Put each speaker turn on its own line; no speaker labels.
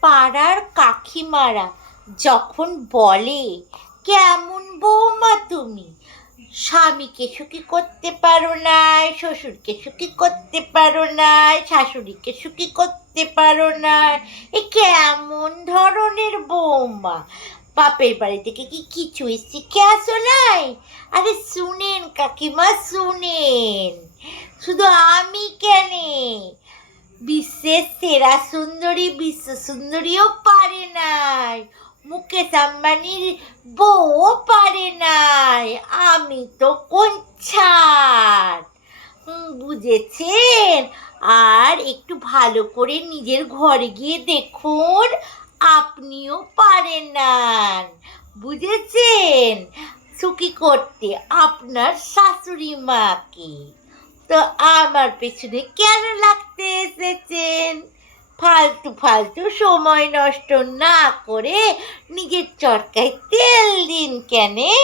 পাড়ার কাকিমারা যখন বলে, কেমন বৌমা তুমি? স্বামীকে সুখী করতে পারো না শ্বশুরকে সুখী করতে পারো না শাশুড়িকে সুখী করতে পারো না এ কেমন ধরনের বৌমা? বাপের বাড়ি থেকে কি কিছুই শিখে আসো নাই? আরে শুনেন কাকিমা, শুনেন। শুধু আমি কেনে? বিশ্বের সেরা সুন্দরী বিশ্ব সুন্দরীও পারে নাই। মুকেশ আম্বানির বউও পারে নাই। আমি তো হুম, বুঝেছেন? আর একটু ভালো করে নিজের ঘরে গিয়ে দেখুন আপনিও পারেন না বুঝেছেন? সুখী করতে আপনার শাশুড়ি মাকে তো আমার পেছনে কেন লাগতে এসেছেন? ফালতু ফালতু সময় নষ্ট না করে নিজের চরকায় তেল দিন কেনে।